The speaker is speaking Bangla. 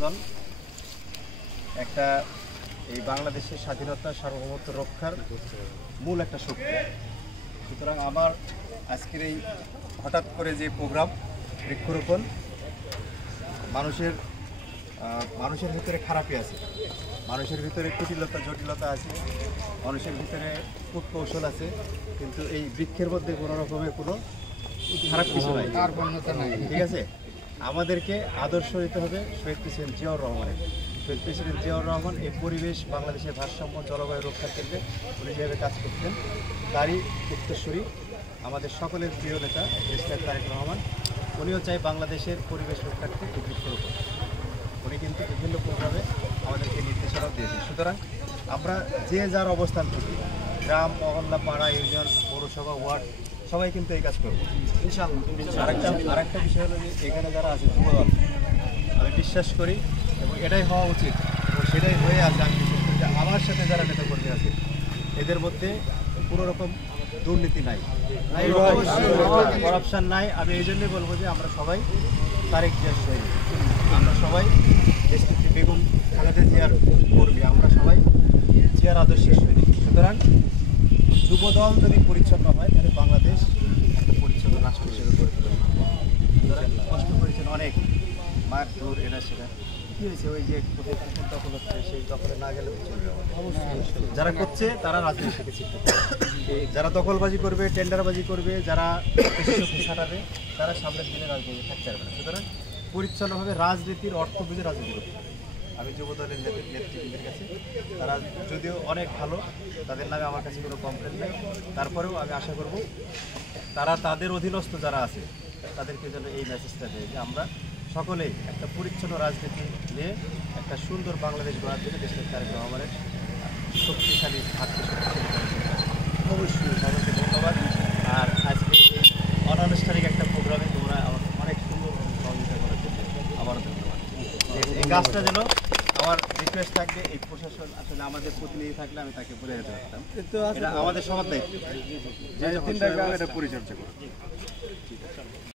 যুবদল একটা এই বাংলাদেশের স্বাধীনতা সার্বভৌমত্ব রক্ষার মূল একটা শক্তি। সুতরাং আমার আজকের এই হঠাৎ করে যে প্রোগ্রাম বৃক্ষরোপণ, মানুষের ভিতরে খারাপই আছে, মানুষের ভিতরে কুটিলতা জটিলতা আছে, মানুষের ভিতরে কূটকৌশল আছে, কিন্তু এই বৃক্ষের মধ্যে কোনো রকমের কোনো খারাপ কিছু নাই, ঠিক আছে। আমাদেরকে আদর্শ নিতে হবে শহীদ প্রেসিডেন্ট জিয়াউর রহমানের। শহীদ প্রেসিডেন্ট জিয়াউর রহমান এই পরিবেশ, বাংলাদেশের ভারসাম্য, জলবায়ু রক্ষার ক্ষেত্রে উনি যেভাবে কাজ করতেন, তারই উত্তরসূরি আমাদের সকলের প্রিয় নেতা প্রেসিডেন্ট তারেক রহমান। উনিও চাই বাংলাদেশের পরিবেশ রক্ষার্থে এই বৃক্ষরোপণ। উনি কিন্তু বিভিন্ন প্রোগ্রামে আমাদেরকে নির্দেশনাও দিয়েছেন। সুতরাং আমরা যে যার অবস্থান থেকে গ্রাম, মহল্লা, পাড়া, ইউনিয়ন, পৌরসভা, ওয়ার্ড সবাই কিন্তু এই কাজ করবো ইনশাআল্লাহ। আরেকটা বিষয় হলো যে এখানে যারা আছে যুবদল, আমি বিশ্বাস করি এবং এটাই হওয়া উচিত এবং সেটাই হয়ে আছে। আমি বিশ্বাস করি যে আমার সাথে যারা নেতাকর্মী আছে এদের মধ্যে কোনো রকম দুর্নীতি নাই, করাপশান নাই। আমি এই জন্যই বলবো যে আমরা সবাই তারেক জিয়ার সৈনিক, আমরা সবাই দেশনেত্রী বেগম খালেদা জিয়ার কর্মী, আমরা সবাই জিয়ার আদর্শের সৈনিক। সুতরাং যুবদল যদি পরিচ্ছন্ন হয় তাহলে বাংলাদেশ একটা পরিচ্ছন্ন রাষ্ট্র হিসেবে গড়ে তোলা সুতরাং কষ্ট করেছেন অনেক, মার দূর এটা সেটা কী হয়েছে, ওই যে কোথায় পুকুর দখল হচ্ছে সেই দখলে না গেলে যারা করছে তারা রাজনীতি থেকে শিখতে পারে। যারা দখলবাজি করবে, টেন্ডারবাজি করবে, যারা শক্তি খাটাবে, তারা সামনের দিনে রাজনীতি থাকতে পারবে না। সুতরাং পরিচ্ছন্নভাবে রাজনীতির অর্থ বুঝে রাজনীতি করতে হবে। আমি যুবদলের নেতৃবৃন্দের কাছে, তারা যদিও অনেক ভালো, তাদের নামে আমার কাছে কোনো কমপ্লেন নেই, তারপরেও আমি আশা করব তারা তাদের অধীনস্থ যারা আছে তাদেরকে যেন এই মেসেজটা দেয় যে আমরা সকলেই একটা পরিচ্ছন্ন রাজনীতি নিয়ে একটা সুন্দর বাংলাদেশ গড়ার জন্য দেশের তারেক রহমানের শক্তিশালী হাতকে শক্তিশালী অবশ্যই সবাইকে ধন্যবাদ। আর আজকে এই অনানুষ্ঠানিক একটা প্রোগ্রামে তোমরা আমার অনেক সুন্দর সহযোগিতা করার জন্য আবারও ধন্যবাদ। এই কাজটা যেন আমার রিকোয়েস্ট থাকবে, এই প্রশাসন আসলে আমাদের প্রতিনিধি থাকলে আমি তাকে বলে যেতে পারতাম, এটা আমাদের সবার দায়িত্ব যে এটা পরিচর্যা করো।